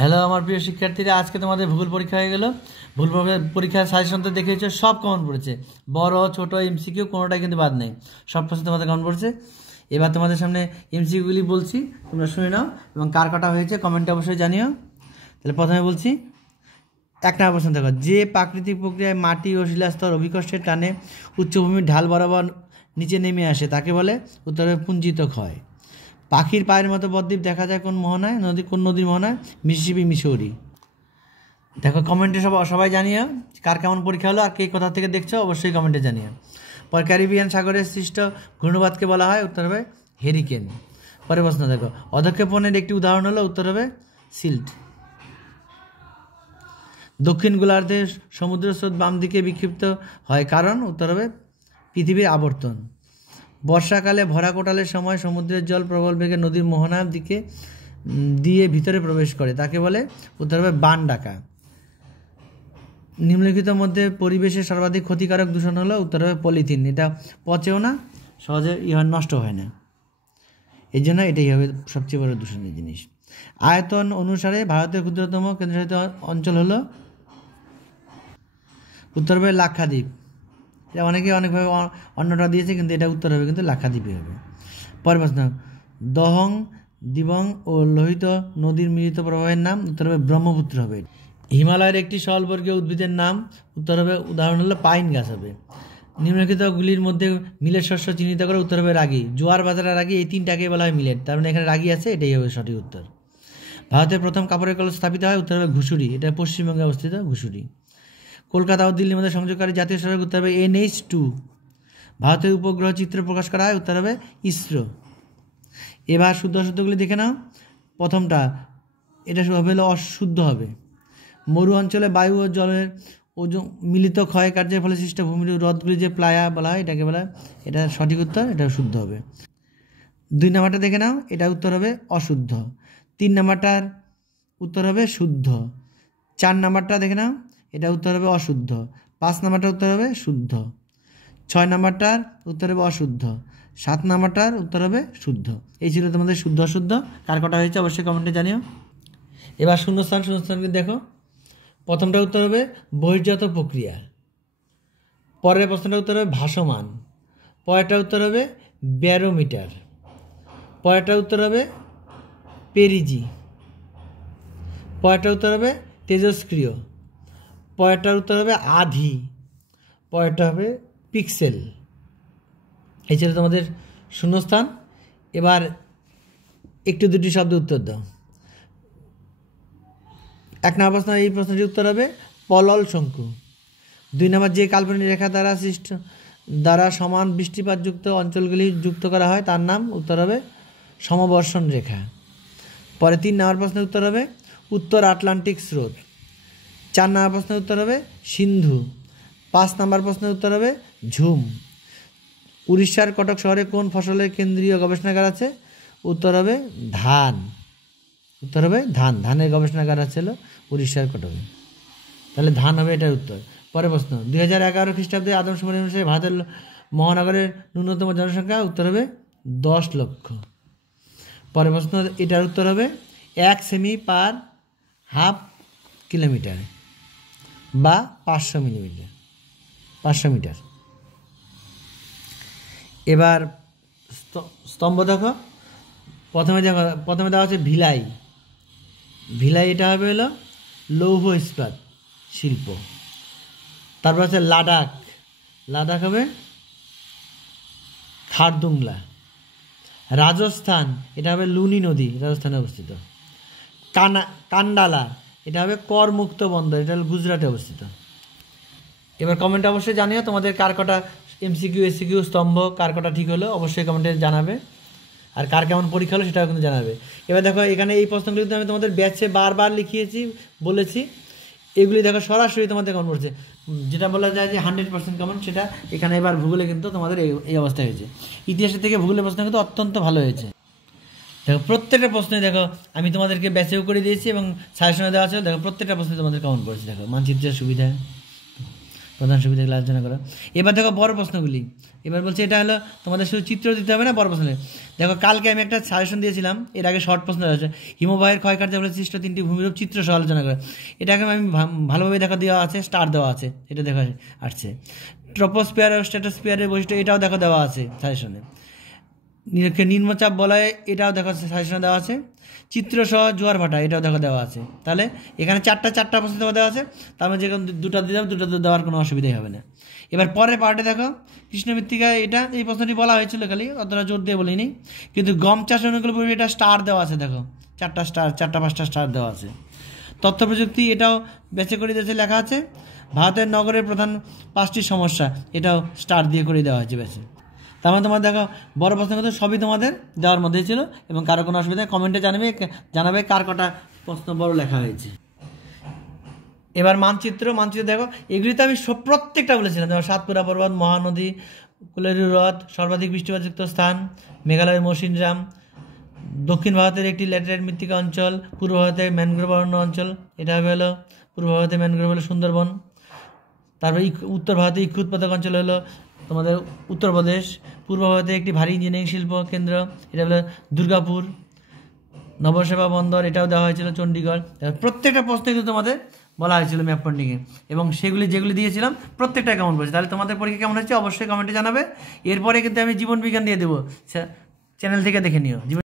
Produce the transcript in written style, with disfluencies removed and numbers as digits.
Hello আমার প্রিয় শিক্ষার্থীরা, আজকে তোমাদের ভূগোল পরীক্ষা হয়ে গেল। ভূগোল পরীক্ষার সাজেশন তো দেখেছো, সব কমন পড়েছে, বড় ছোট এমসিকিউ কোনোটাই কিন্তু বাদ নেই, সব প্রশ্ন তোমাদের কমন পড়েছে। এবার তোমাদের সামনে এমসিকিউগুলি বলছি, তোমরা শুনে নাও এবং কার কাটা হয়েছে কমেন্টে অবশ্যই জানিও। তাহলে প্রথমে বলছি, 1 নম্বর প্রশ্ন দেখো, যে প্রাকৃতিক প্রক্রিয়ায় মাটি ও শিলাস্তর অভিকর্ষের টানে উচ্চভূমির ঢাল বরাবর নিচে নেমে আসে তাকে বলে? উত্তরে পুঞ্জিত ক্ষয়। পাখির পায়ের মতো বদ্বীপ দেখা যায় কোন মোহনায়? কোন নদীর মোহনায়? Mississippi, Missouri. দেখো কমেন্টে সবাই জানিও কার কেমন পরীক্ষা হলো আর কে কোথা থেকে দেখছো, অবশ্যই কমেন্টে জানিও। পরে ক্যারিবিয়ান সাগরের সৃষ্ট ঘূর্ণবাদকে বলা হয়? উত্তর হবে হেরিকেন। পরে প্রশ্ন দেখো, অধঃক্ষেপণের একটি উদাহরণ হলো? উত্তর হবে সিল্ট। দক্ষিণ গোলার্ধে সমুদ্র স্রোত বাম দিকে বিক্ষিপ্ত হয় কারণ? উত্তর হবে পৃথিবীর আবর্তন। বর্ষাকালে ভরা কোটালের সময় সমুদ্রের জল প্রবল বেগে নদীর মোহনার দিকে দিয়ে ভিতরে প্রবেশ করে তাকে বলে? উত্তর হবে বান ডাকা। নিম্নলিখিত মধ্যে পরিবেশের সর্বাধিক ক্ষতিকারক দূষণ হলো? উত্তর হবে পলিথিন। এটা পচেও না, সহজে নষ্ট হয় না, এই জন্য এটাই হবে সবচেয়ে বড় দূষণের জিনিস। আয়তন অনুসারে ভারতের ক্ষুদ্রতম কেন্দ্রশাসিত অঞ্চল হলো? উত্তর হবে লাক্ষাদ্বীপ। এটা অনেকে অনেকভাবে অন্যটা দিয়েছে, কিন্তু এটা উত্তর হবে কিন্তু লাক্ষাদ্বীপই হবে। পরের প্রশ্ন, দহং, দিবং ও লোহিত নদীর মিলিত প্রবাহের নাম? উত্তর হবে ব্রহ্মপুত্র হবে। হিমালয়ের একটি সরলবর্গীয় উদ্ভিদের নাম? উত্তর হবে, উদাহরণ হলো পাইন গাছ হবে। নিম্নলিখিতগুলির মধ্যে মিলেট শস্য চিহ্নিত করে? উত্তর হবে রাগি। জোয়ার, বাজরা, রাগি এই তিনটাকে বলা হয় মিলেট, তার মানে এখানে রাগি আছে, এটাই হবে সঠিক উত্তর। ভারতের প্রথম কাপড়ের কল স্থাপিত হয়? উত্তর হবে ঘুষুরি। এটা পশ্চিমবঙ্গে অবস্থিত ঘুষুরি। কলকাতা ও দিল্লির মধ্যে সংযোগকারী জাতীয় সড়ক? উত্তর হবে NH2। ভারতের উপগ্রহ চিত্র প্রকাশ করা হয়? উত্তর হবে ইসরো। এবার শুদ্ধ অশুদ্ধগুলি দেখে নাও। প্রথমটা, এটা হবে হলো অশুদ্ধ হবে। মরু অঞ্চলে বায়ু ও জলের ওজন মিলিত ক্ষয় কার্যের ফলে সৃষ্ট ভূমির হ্রদগুলি যে প্লায়া বলা হয়, এটাকে বলা হয়, এটা সঠিক উত্তর, এটা শুদ্ধ হবে। 2 নম্বরটা দেখে নাও, এটা উত্তর হবে অশুদ্ধ। 3 নম্বরটার উত্তর হবে শুদ্ধ। 4 নম্বরটা দেখে নাও, এটা উত্তর হবে অশুদ্ধ। 5 নম্বরটার উত্তর হবে শুদ্ধ। 6 নম্বরটার উত্তর হবে অশুদ্ধ। 7 নম্বরটার উত্তর হবে শুদ্ধ। এই ছিল তোমাদের শুদ্ধ অশুদ্ধ। কার কটা হয়েছে অবশ্যই কমেন্টে জানিও। এবার শূন্যস্থানকে দেখো। প্রথমটা উত্তর হবে বহির্জাত প্রক্রিয়া। পরের প্রশ্নটা উত্তর হবে ভাসমান। পরেরটা উত্তর হবে ব্যারোমিটার। পরেরটা উত্তর হবে পেরিজি। পরেরটা উত্তর হবে তেজস্ক্রিয়। পরেরটার উত্তর হবে আধি। পরেরটা হবে পিক্সেল। এই ছিল তোমাদের শূন্যস্থান। এবার একটু দুটি শব্দ উত্তর দাও। 1 নম্বর প্রশ্ন, এই প্রশ্নটির উত্তর হবে পলল শঙ্কু। 2 নম্বর, যে কাল্পনিক রেখা দ্বারা সমান বৃষ্টিপাতযুক্ত অঞ্চলগুলি যুক্ত করা হয় তার নাম? উত্তর হবে সমবর্ষণ রেখা। পরে 3 নম্বর প্রশ্নের উত্তর হবে উত্তর আটলান্টিক স্রোত। 4 নম্বর প্রশ্নের উত্তর হবে সিন্ধু। 5 নম্বর প্রশ্নের উত্তর হবে ঝুম। উড়িষ্যার কটক শহরে কোন ফসলের কেন্দ্রীয় গবেষণাগার আছে? উত্তর হবে ধান। উত্তর হবে ধান। ধানের গবেষণাগার আছে উড়িষ্যার কটকে, তাহলে ধান হবে এটার উত্তর। পরের প্রশ্ন, 2011 খ্রিস্টাব্দে আদমশুমারি অনুসারে ভারতের মহানগরের ন্যূনতম জনসংখ্যা? উত্তর হবে 10 লক্ষ। পরের প্রশ্ন, এটার উত্তর হবে 1 সেমি পার হাফ কিলোমিটার বা 500 মিটার। এবার স্তম্ভ দেখো। প্রথমে দেওয়া হচ্ছে ভিলাই। এটা হবে হলো লৌহ ইস্পাত শিল্প। তারপর আছে লাদাখ হবে খারদুংলা। রাজস্থান, এটা হবে লুনি নদী, রাজস্থানে অবস্থিত। কান্ডালা, এটা হবে করমুক্ত বন্দর, এটা হলো গুজরাটে অবস্থিত। এবার কমেন্টে অবশ্যই জানিও তোমাদের কার কটা MCQ SCQ স্তম্ভ কার কটা ঠিক হলো, অবশ্যই কমেন্টে জানাবে। আর কার কেমন পরীক্ষা হলো সেটাও কিন্তু জানাবে। এবার দেখো, এখানে এই প্রশ্নগুলি আমি তোমাদের ব্যাচে বারবার বলেছি, এগুলি দেখো সরাসরি তোমাদের কমন পড়ছে। যেটা বলা যায় যে 100% কমন, সেটা এখানে এবার ভূগোলে কিন্তু তোমাদের এই অবস্থা হয়েছে। ইতিহাসের থেকে ভূগোলের প্রশ্ন কিন্তু অত্যন্ত ভালো হয়েছে। দেখো প্রত্যেকটা প্রশ্নে দেখো আমি তোমাদেরকে ব্যাচেও করে দিয়েছি এবং সাজেশনে দেওয়া আছে। দেখো প্রত্যেকটা প্রশ্নে তোমাদের কমন পড়েছে। দেখো মানচিত্রের সুবিধা, প্রধান সুবিধাগুলো আলোচনা করো। এবার দেখো বড় প্রশ্নগুলি। এবার বলছে এটা হলো তোমাদের শুধু চিত্র দিতে হবে না, বড় প্রশ্ন। দেখো কালকে আমি একটা সাজেশন দিয়েছিলাম, এর আগে শর্ট প্রশ্ন আছে, হিমবাহের ক্ষয়কার্যের ফলে সৃষ্ট 3টি ভূমিরূপ চিত্র সহ আলোচনা করে। এটাকে আমি ভালোভাবে দেখা দেওয়া আছে, স্টার দেওয়া আছে, এটা দেখা আসছে। ট্রপোস্ফিয়ার ও স্ট্র্যাটোস্ফিয়ারের বৈশিষ্ট্য এটাও দেখা দেওয়া আছে সাজেশনে। নিম্নচাপ বলয় এটাও দেখা সাজেশনে দেওয়া আছে। চিত্র সহ জোয়ার ভাটা এটাও দেখা দেওয়া আছে। তাহলে এখানে চারটা প্রশ্ন দেওয়া আছে, তার মধ্যে যেরকম দুটো দিয়ে যাবে, দুটো দেওয়ার কোনো অসুবিধাই হবে না। এবার পরের পার্টে দেখো কৃষ্ণ মৃত্তিকায়, এটা এই প্রশ্নটি বলা হয়েছিল, খালি অতটা জোর দিয়ে বলিনি, কিন্তু গম চাষ অনুকূল পরিবেশ এটা স্টার দেওয়া আছে। দেখো 4-5টা স্টার দেওয়া আছে। তথ্য প্রযুক্তি এটাও বেঁচে করে দিয়েছে, লেখা আছে। ভারতের নগরের প্রধান 5টি সমস্যা এটাও স্টার দিয়ে করে দেওয়া হয়েছে বেঁচে। তার মানে তোমার দেখো বড় প্রশ্ন কিন্তু সবই তোমাদের দেওয়ার মধ্যেই ছিল, এবং কারো কোনো অসুবিধা কমেন্টে জানাবে কার কটা প্রশ্ন বড় লেখা হয়েছে। এবার মানচিত্র দেখো, এগুলি তো আমি প্রত্যেকটা বলেছিলাম। দেখো সাতপুরা পর্বত, মহানদী, কুলেরু হ্রদ, সর্বাধিক বৃষ্টিপাতযুক্ত স্থান, মেঘালয়ের মৌসিনরাম, দক্ষিণ ভারতের একটি ল্যাটেরাইট মৃত্তিকা অঞ্চল, পূর্ব ভারতের ম্যানগ্রোভ অরণ্য অঞ্চল, এটা হবে হলো পূর্ব ভারতের ম্যানগ্রোভ হলো সুন্দরবন। তারপরে উত্তর ভারতের ইক্ষু উৎপাদক অঞ্চল হলো তোমাদের উত্তরপ্রদেশ। পূর্ব ভারতে একটি ভারী ইঞ্জিনিয়ারিং শিল্প কেন্দ্র, এটা হলো দুর্গাপুর। নবসেবা বন্দর এটাও দেওয়া হয়েছিল চণ্ডীগড়। প্রত্যেকটা প্রশ্ন কিন্তু তোমাদের বলা হয়েছিল ম্যাপ পয়েন্টিংয়ে, এবং সেগুলি যেগুলি দিয়েছিলাম প্রত্যেকটা কেমন পড়েছে। তাহলে তোমাদের পরীক্ষা কেমন হচ্ছে অবশ্যই কমেন্টে জানাবে। এরপরে কিন্তু আমি জীবন বিজ্ঞান দিয়ে দেবো, চ্যানেল থেকে দেখে নিও।